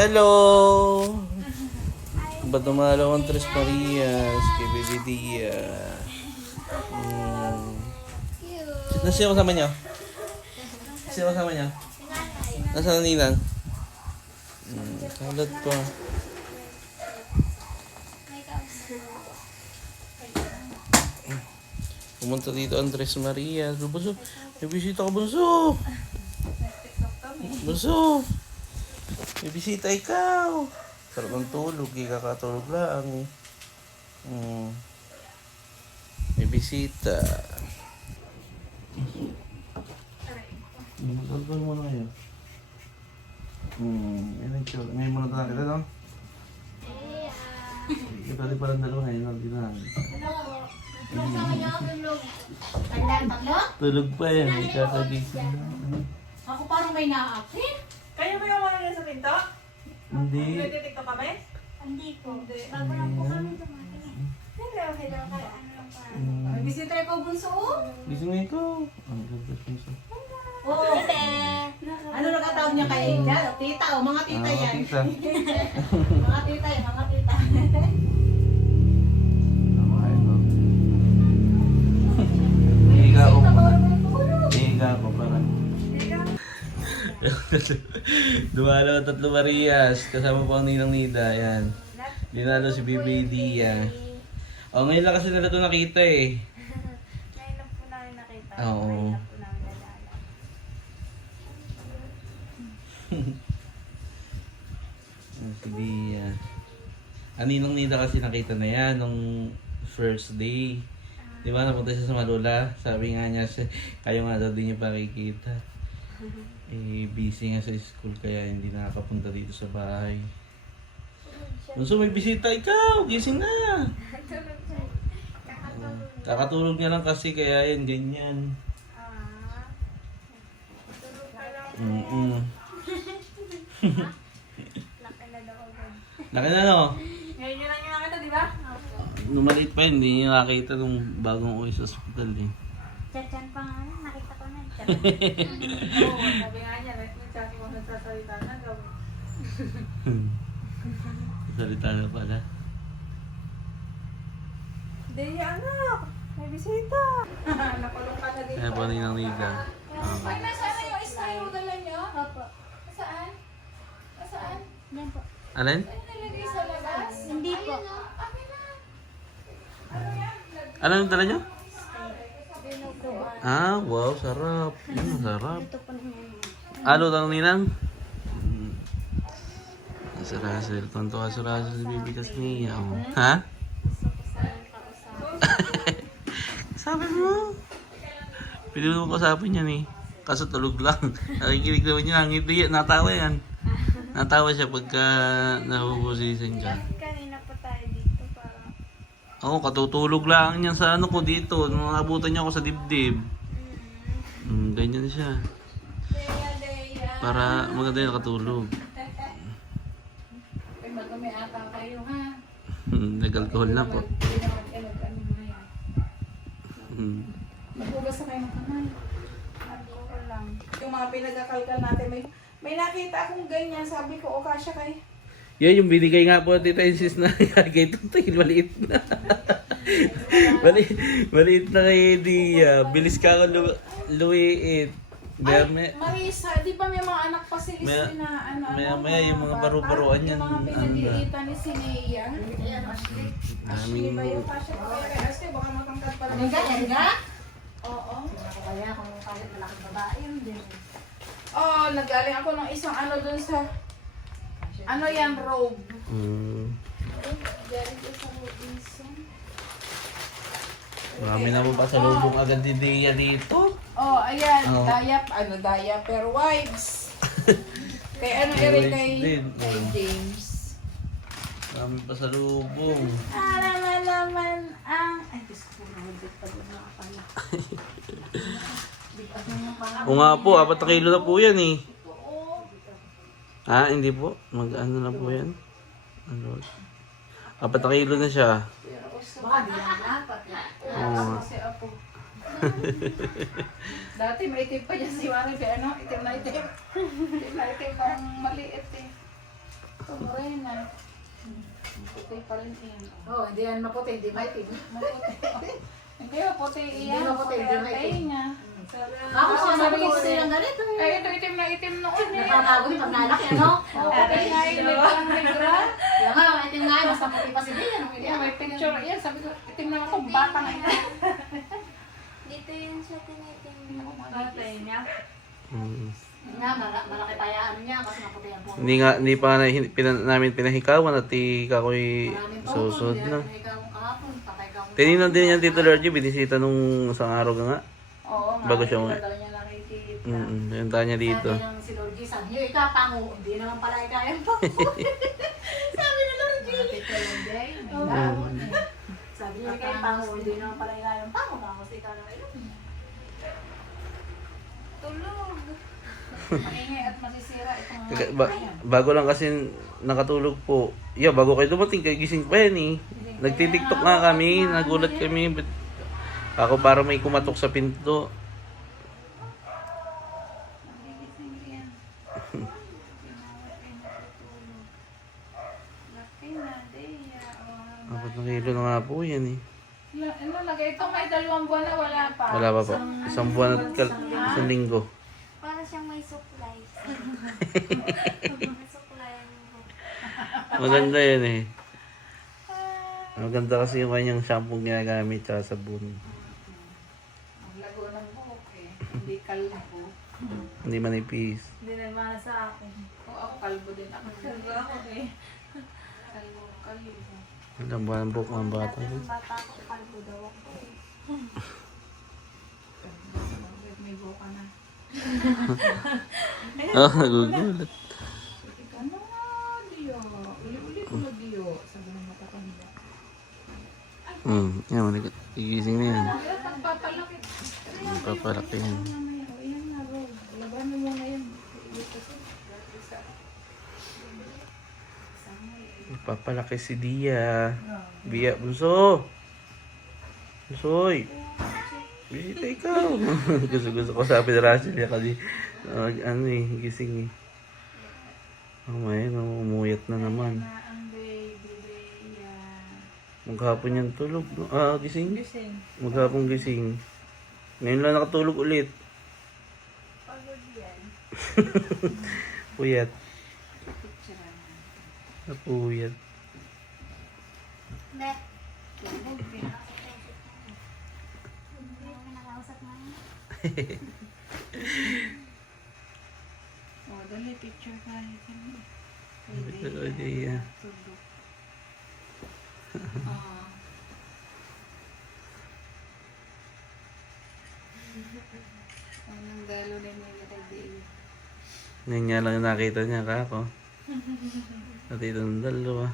Hello! Ba't dumalaw ang Tres Marias kay Baby Dia? Sino kasama niyo? Sino kasama niyo? Nasaan ang ninang? Kalat pa. Pumunta dito ang Tres Marias. Bunso, may bisita ka, Bunso! Bunso! May bisita ikaw! Sarap ng tulog, kakatulog lang. May bisita. Magkalkal mo na kayo. May muna tayo kita, no? Ito di parang dalawa ngayon, hindi na. Tulog pa yan, kakagising na. Ako parang may naakit. Kaya ba yung mga sa pinto? Hindi. Nagtitiktok kami? Hindi po. Hindi. Bago lang po kami dumating. Hello, hello. Ano lang pa? May bisita ikaw, bunso. Gising na ikaw. Ang ganda siya. Oo. Ano nakatawag niya kay dyan? Tita, o mga tita yan. Tita. Mga tita yan, mga tita. Higa ako muna. Higa ako para. Dumalaw ang 3 Marias. Kasama po ang Ninang Nida. Ayan. Dinalo si Baby Dia. Oh, ngayon lang kasi nila ito nakita eh. Ngayon lang po namin nakita. Oo. Ngayon lang po namin nalala. Si Dia. Ang Ninang Nida kasi nakita na yan nung first day. Di ba napunta siya sa Malula? Sabi nga niya siya, kayo nga daw din niya pakikita. Busy nga sa school kaya hindi nakakapunta dito sa bahay. So may bisita ikaw, gising na. Tulog siya. Kakatulog niya lang kasi kaya yan, ganyan. Tulog pa lang. Laki na daw agad. Laki na no? Ngayon yun lang yung nakita, di ba? Nung maliit pa hindi niya nakita nung bagong uwi sa hospital eh. Tiyatyan pa nga na. Nakita ko na. Oo, sabi nga niya, minsan kung nagsasalita na, gawin. Salita na pala. Hindi, anak! May bisita! Nakulong ka na dito. Kaya pa Ninang Nida. Ay, nasaan na yung style dala niyo? Opo. Saan? Saan? Yan po. Alin? Ano nilagay sa labas? Hindi po. Akin na! Ano yung dala niyo? Dinuguan. Ah, wow, sarap. Sarap. Ito po na. Alo lang Ninang? Si Russell. Tuntua si Russell si Baby Tasnia. Oh. Ha? Gusto ko sa kausap. Sabi mo. Pwede mo kausapin yan eh. Kaso tulog lang. Nakikinig naman niya. Ngiti yan. Natawa yan. Natawa siya pagka nabubusisin ka. Bakit kanina pa tayo dito parang... Oo, katutulog lang niya sa ano ko dito. Nung nabutan niya ako sa dibdib. Ganyan siya. Para maganda yung nakatulog. Ay, magkami ata kayo, ha? Nag-alcohol na po. Maghugas na kayo ng kamay. Alcohol lang. Yung mga pinagkakalkal natin, may nakita akong ganyan. Sabi ko, o kasya kay. Yan yung binigay nga po Tita Isis na kay Tutoy. Maliit na. Maliit na kay Dia. Bilis ka ako luwiit. Ay, Marisa, di ba may mga anak pa si Isis Maya- na ano? maya yung mga paru-paruan yan, Yung mga pinag-iitan ni Sinea. Daming... Di ba yung kasya ko kay Ashley? Baka matangkad pa lang. Erga? Oo. Kaya kung kahit malaking babae yun din. Oh, nagaling ako ng isang ano dun sa... Ano yan, robe. Galing ko sa Robinson. Marami na po pa sa lubong agad ni Dia dito. Oh, ayan. Oh. Diaper wipes. Kay ano, Eric, kay Din. James. Marami pa sa lubong. Naman ang... Ay, Diyos ko, nahulog pa doon mga pala. O nga po, 4 na kilo na po yan eh. Ah, hindi po. Mag-ano na po yan. Ano? 4 na kilo na siya. Baka di lang apat. Oo. Kasi ako. Dati may itim pa niya si Mari, pero ano, itim na itim. Itim na itim, parang maliit eh. Ito, morena. Puti pa rin yan. Oh, hindi yan maputi, hindi maitim. Maputi. Hindi, maputi Hindi yan. maputi, hindi ang maitim. tenga. Ako siya sabi ko silang ganito. Ay, ito itim na itim noon eh. Nakatago yung pag nalaki, ano? Oo, puti nga yun. May parang negra. Kaya nga, maitim nga, mas maputi pa si Dian. Yeah, may picture yan. Sabi ko, itim na ako. Bata na ito. Dito yun siya tinitingnan. Nga, malaki pa yan niya kasi maputi ang buhok. Hindi pa namin pinahikawan at ikakoy Maraming pa susod ako, na. may ikaw kahapon, patay ka mo. Tinignan din yan Tito Lorgie, binisita nung isang araw ka nga. Oo nga. Bago siya hindi umuwi. daw niya nakikita. Yung tanya dito. Sabi ng si Lorgie, sabi niyo, ikaw pango. Hindi naman pala ikaw yung pango. Sabi ni Lorgie. Tito Lunday, may Oo. dahon eh. Sabi niyo, ikaw yung pango. Hindi naman pala ikaw yung pango. Tapos ikaw na kayo. Tulog. Maingay at masisira itong Bago lang kasi nakatulog po. Yeah, bago kayo dumating, kayo gising pa yan eh. Nagtitiktok nga kami, nagulat kami. Ako para may kumatok sa pinto. Apat na kilo na nga po yan eh. Ano lagay ito? May 2 buwan na wala pa. Wala pa po. Isang buwan at isang linggo. Para siyang may supply. May supply ang buhok. Maganda yan eh. Maganda kasi yung kanyang shampoo ginagamit tsaka sabon. Ang lago ng buhok eh. Hindi kalbo. Hindi manipis. Hindi naman sa akin. O ako kalbo din ako. Kalbo ako eh. Kalbo. Alam ba ang buhok ng bata? Dati ng bata ko, kalbo daw ako. May buhok ka na. Oh, nagugulat. Ano nga, Dio? Uli-uli ko na Dio. Sabi ng matatanda. Yan, manigat. Igising na yan. Pagpapalaki. Papalaki yan. Ayan nga, Rob. Labanan mo na yan. Papalaki si Dia. Bia, bunso. Bunsoy. Bisita ikaw. Gusto ko sabi ni Rachel yan kasi ano eh, gising eh. May umuyat na naman. Na ang baby, Maghapon yan tulog. No? Gising? Maghapon gising. Ngayon lang nakatulog ulit. Pagod yan. Puyat. Napuyat. Ne. Hindi ko kinakausap na yun. Oh, dali picture tayo. Pero Dia. Tulog. Anong dalo na niya kay Dave? Ngayon nga lang nakita niya kako. At ito ng dalawa.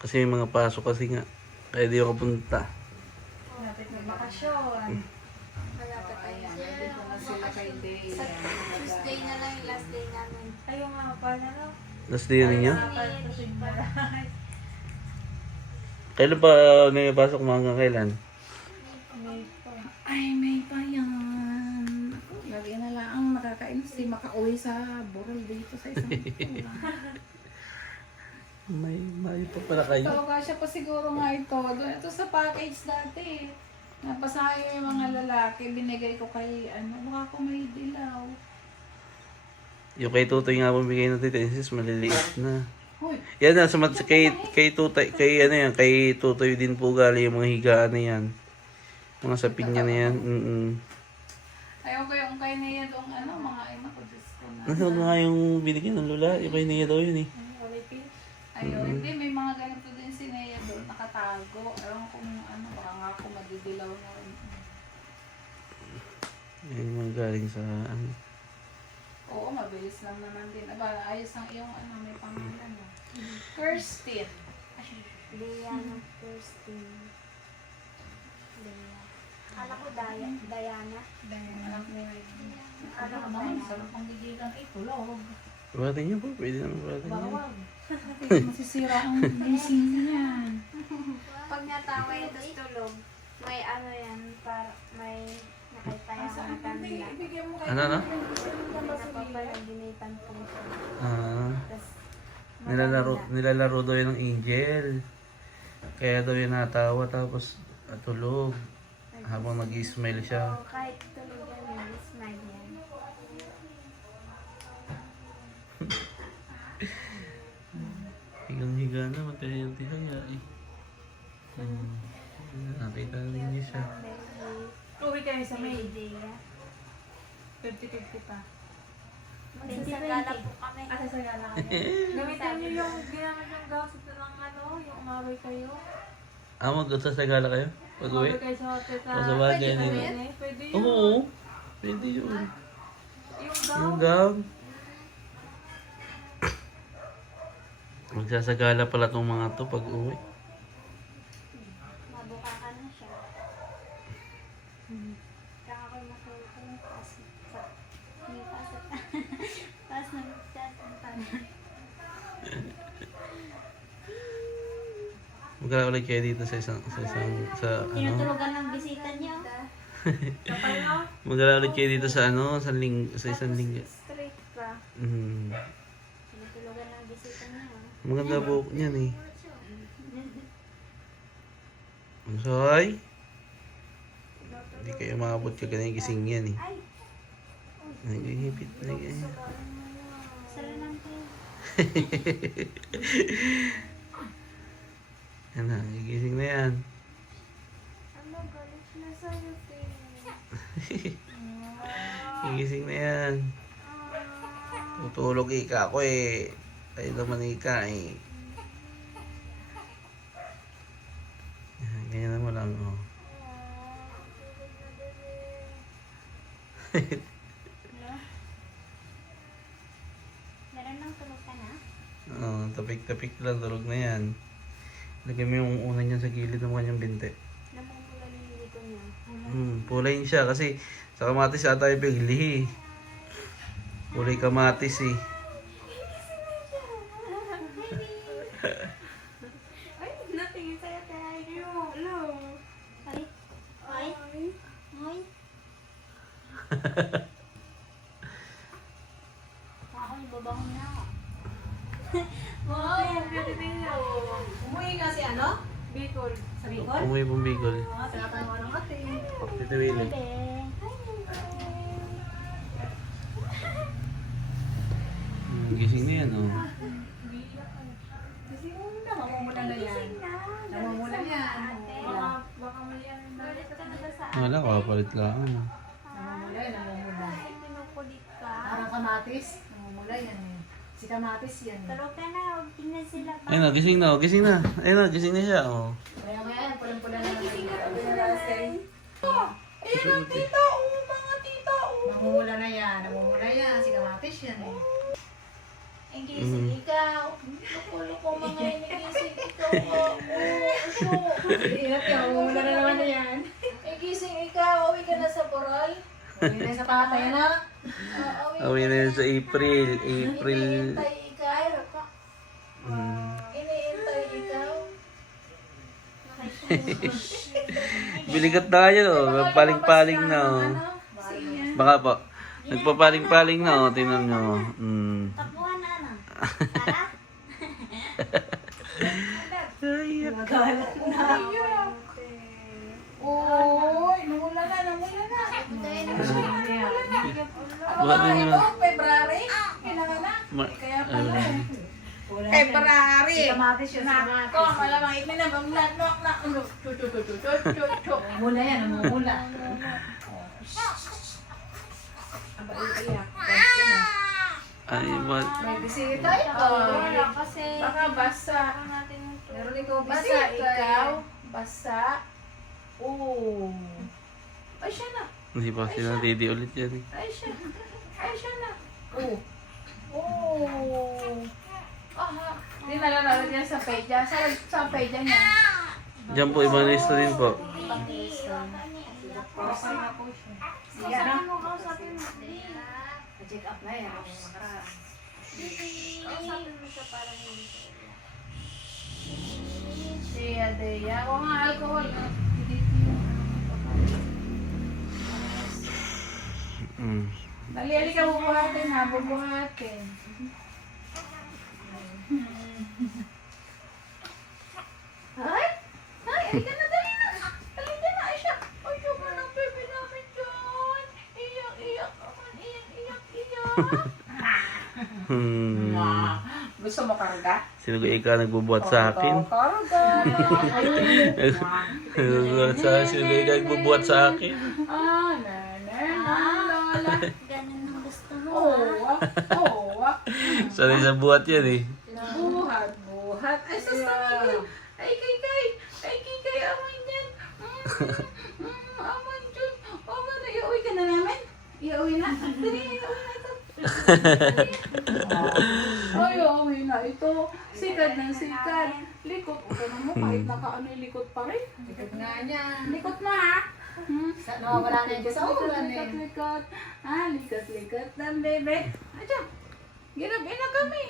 Kasi may mga pasok kasi nga. Kaya di ako punta. Natin may bakasyon. Malapit tayo Ayan, siya. nandito na sila kay Dave. Sa Tuesday na lang yung last day namin. Ayaw nga pala, no? Last day ninyo? Pala. Kailan pa may pasok mo hanggang kailan? Ay, may pa yan. Lagi na lang ang makakainis. Di makauwi sa Boral dito sa isang May pa pala kayo. ito, kasya pa siguro nga ito. Doon ito sa package dati. Napasayo yung mga lalaki. Binigay ko kay, baka ko may dilaw. Yung kay Tutoy nga bumigay ng titensis, maliliit na. Hoy, Yan na, kay Tutoy, kay Tutoy din po gali yung mga higaan na yan. Mga sapin niya na yan. ayaw ko yung kay Nea doon, mga ina ko, Diyos ko na. Nasaan nga yung binigyan ng lula? Yung kay Nia daw yun eh. Ayaw, hindi, may mga ganito din si Nea doon, nakatago. Ayaw ko kung baka nga ako madidilaw na rin. Yan yung mga galing sa ano. Oo, mabilis lang naman din. Aba, ayos ang iyong may pangalan mo. Kirsten. Diana Kirsten. Diana. Akala ko Diana. Anak ni Ray. Akala ko Naman, Diana. sarap ang gigilan. Ay, tulog. Bata niya po, pwede naman bata niya. Bawal. Masisira ang gising niyan. Pag natawa yun, tapos tulog, may ano yan, para may nakita yung matanda. Ibigyan mo kayo. Ano? May Nilalaro daw yun ng Angel. Kaya daw yun natawa tapos natulog. Habang nag-smile siya. Oo, kahit tulog yan, smile yan. Higang-higa na, magkaya yung tihaya eh. Nakita rin niya siya. Uwi kayo sa May. Idea. 50-50 pa. Magsasagala po kami. Asa sa gala kayo? Gamitin niyo yung ginamit yung gamit ng ano, yung umaway kayo. Magsasagala kayo? Pag-uwi? Umaway kayo sa hotel O sa bagay Pwede nila. yun? Pwede yun. Oo. Pwede yun. Yung Yung gown. gown. Magsasagala pala tong mga to pag-uwi. Mabuka ka na siya. Tsaka ako matulog ko ng pas. May pasat. Pas na chat ang tanong. Magkala ulit kayo dito sa ano. Tinutulugan ng bisita niyo. Kapal no? Magkala ulit kayo dito sa ano, sa isang linggo. Straight pa. Tinutulugan ng bisita niyo. Maganda buhok niyan eh. Soy? Hindi kayo makabot ka ganyan gising yan eh. Ay! Nag-ihipit. Sara lang kayo. Yan na, gigising na yan. Ano, galit na sa'yo, te. Gigising na yan. Tutulog ika ako eh. Tayo naman ika eh. Yan, ganyan mo lang oh. Meron nang tulog ka na? Tapik-tapik lang, tulog na yan. Lagyan mo yung una niyan sa gilid ng kanyang binte. Namumula na yung dito niya. Pulay siya kasi sa kamatis ata yung pigli. Pulay kamatis eh. Ay, natingin sa'yo tayo. Hello. Ay. Ay. Ay. Ako, ibabangon na ako. Wow, pwede na Umuwi nga si ano? Bicol. Sa Bicol? Umuwi pong Bicol. Tinatanong ng ate. Pagtitawilin. Bebe. Gising na yan oh. Kasi namumula na yan. Namumula yan. Baka may ano na. Galit ka na ba sa Wala, kapalit lang. Namumula yan, namumula. Ay, pinukulit ka. Parang kamatis. Namumula yan eh. Si kamatis yan eh. Tulog ka na, huwag tingnan sila pa. Ayun na, gising na oh, gising na. Ayun na, gising na siya oh. Kaya nga yan, pulang-pula na naman. Ayun ang tita, oh, mga tita, oh. Namumula na yan. Namumula yan. Si kamatis yan eh. Ay, gising ikaw. Loko-loko mga inigising ikaw. Ingat ka, namumula na naman na yan. Ay, gising ikaw. Uwi ka na sa Boral. Uwi na sa tatay na. Awin na yun sa April. April. Iniintay ikaw. Iniintay ikaw. Biligat na kayo oh. Paling-paling na oh. Baka po. Nagpapaling-paling na oh. Tingnan nyo. Takbuhan na, ano? Tara? Uy, namula na, namula na. Ano Buhat ba ninyo. ito? February? Pinanganak? Kaya pala. February. Si kamatis yun. Si kamatis. Ko, malamang ito na banglat no na Namumula yan, namumula. Ay, what? May bisita Wala ito. kasi. Baka basa. Parang natin yung tulog. Meron ikaw Basa bisita. ikaw. Basa. Oo. Ay, siya na. Hindi pa sila didi ulit yan eh. Ay, siya. Ay, siya na. Oo. Oo. Aha. Hindi nalalaro yan sa peja. Sa peja niya. Diyan po, ibang lista din po. Parang na po siya. Sige Kausapin na. mo, kausapin mo. Check up na yan. Ang makaraan. Kausapin mo siya para hindi siya. Dea, Dea. O nga, alcohol. Dali, ka bubuhatin ha. Bubuhatin. Gusto mo karga? Sino ko ika nagbubuhat sa akin? Karga. Nagbubuhat sa akin. Sino ko ika nagbubuhat sa akin? Lola. Ganun ang gusto mo. Oo. Sanay sa buhat yan eh. Buhat. Ay, sus naman. Ay, kay, amoy niyan. Amoy dyan. Amoy na, iuwi ka na namin. Iuwi na. Dali, iuwi na ito. Ay, iuwi na ito. Sikat ng sikat. Likot. Ano mo, kahit nakaano yung likot pa rin. Likod nga niya. Likot mo ha. Nawawala na yung sa ulan eh. Likot. Likot ng bebe. Adya. Ginab-ina kami.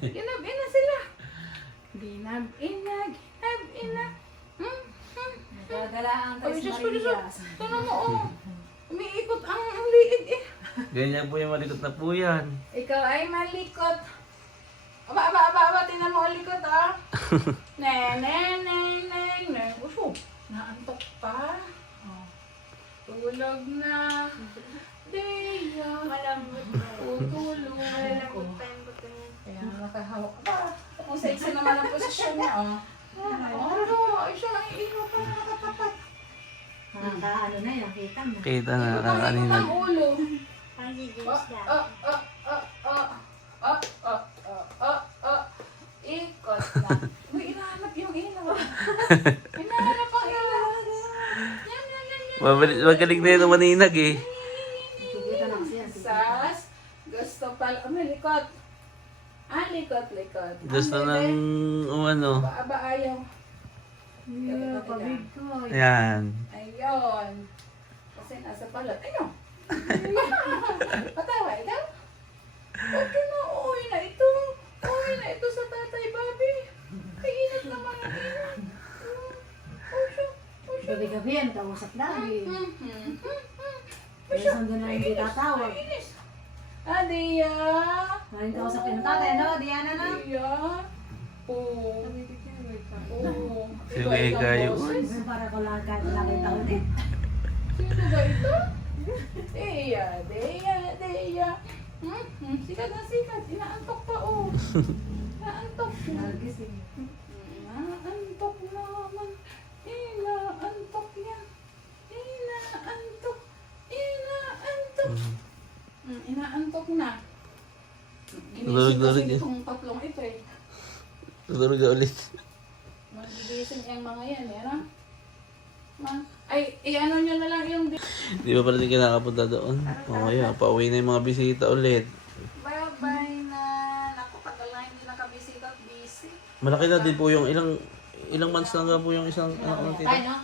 Ginab-ina sila. Ginab-ina. Nagagala ang Ay, Tres Diyos ko, Diyos ko. Marias. Tignan mo, oh. Umiikot ang liig eh. Ganyan po yung malikot na po yan. Ikaw ay malikot. Aba. Tingnan mo ang likot, ah. Neng. Uso. Naantok pa. Oh. Tulog na. Deya. Malambot. Tulog. Malambot pa yung buto niya. Kaya nakahawak ka. Kung sexy naman ang posisyon niya, oh. Ay, siya ang iinom pa nakatapat. Nakakaano na yun, nakita mo. Kita na ang Ang kanina. ulo. Parang si James lang. Ikot na. Uy, inahanap yung ilaw. Inahanap ang ilaw. Yan. Magaling na yun ang maninag eh. Kikita na kasi yan. Sas. Gusto pala. Likot. Likot. Gusto ng ano. Aba, ayaw. Kapabig ko. Yan. Ayun. Kasi nasa palot. Ayun. Patawa ikaw? Okay na, uwi na ito. Uwi na ito sa tatay, Bobby. Kainat naman ang inat. Gabi-gabi yan, kausap lagi. Kaya saan na hindi tatawag. Adia. Maraming kausap yung tatay, ano? Diana na? Adia. Oo. Sino ko ika yun? Para ko lang kahit nakita ulit. Sino ba ito? Deya. Sikat na sikat. Inaantok pa, oh. Inaantok. Nagising. Inaantok naman. Inaantok yan. Inaantok na. Ginising kasi Tulog-tulog yan. itong tatlong ito eh. Tutulog na ulit. Magigising yung mga yan eh, ano? Ay, ano nyo na lang yung... Di ba pala din kinakapunta doon? Oo, yeah. Pauwi na yung mga bisita ulit. Bye-bye na. Naku, tagal na hindi nakabisita at busy. Malaki na din po yung ilang months na nga po yung isang anak ng tita. Tayo, no?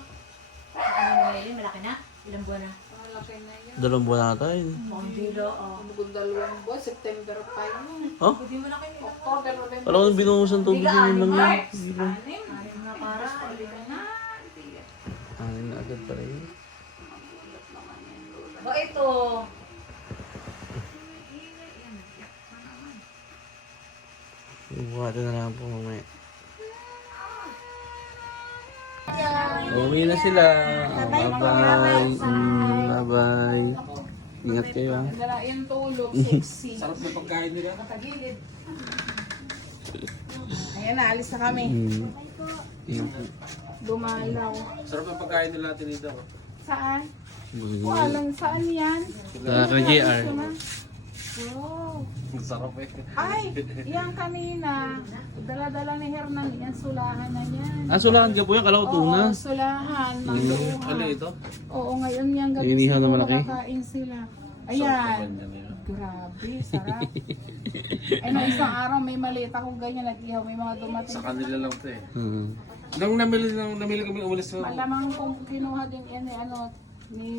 Ano mo yun? Malaki na? Ilang buwan na? Malaki na yun. 2 buwan na tayo. Mukhang kilo, oh. Bukod 2 buwan, September 5. Oh? October, November. Alam ko binuhusan tubig yun lang lang. Anim. Anim na para. Anin na agad pala yun. O ito. Buhatin na lang po mamaya. Uwi na sila. Bye-bye. Bye-bye. Ingat kayo ah. Wala yung tulog, sexy. Sarap na pagkain nila. Nakagilid. Ayan, naalis na kami. Dumalaw. Sarap na pagkain nila natin dito. Saan? Walang saan yan? Sa JR. Wow. Sarap eh. Ay, yan kanina. Dala-dala ni Hernan, yan sulahan na yan. Sulahan ka po yan. Kala ko tuna. Oo, sulahan. Maluha. ito? Oo, ngayon yan gabi Inihaw na siguro malaki? kakain sila. Ayan. Grabe, sarap. Ay, nung isang araw may maliit ako ganyan nag-ihaw. May mga dumating. Sa kanila lang to eh. Hmm. Nung namili kami umalis na. Malamang kung kinuha din yan ni ni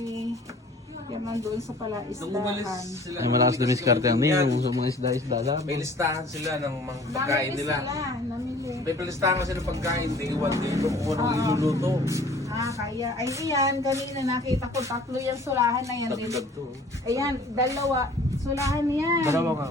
Yaman doon sa Nung umalis palaistahan. sila. Ay, malakas na miskarte ang yung sa mga isda-isda lang. May listahan sila ng mga pagkain Dami nila. sila, namili. May listahan kasi ng pagkain. Day 1, day 2, kung anong iluluto. Kaya, ay iyan, kanina nakita ko, 3 yung sulahan na yan. Dagdag to. Ayan, 2, sulahan yan. Dalawa nga.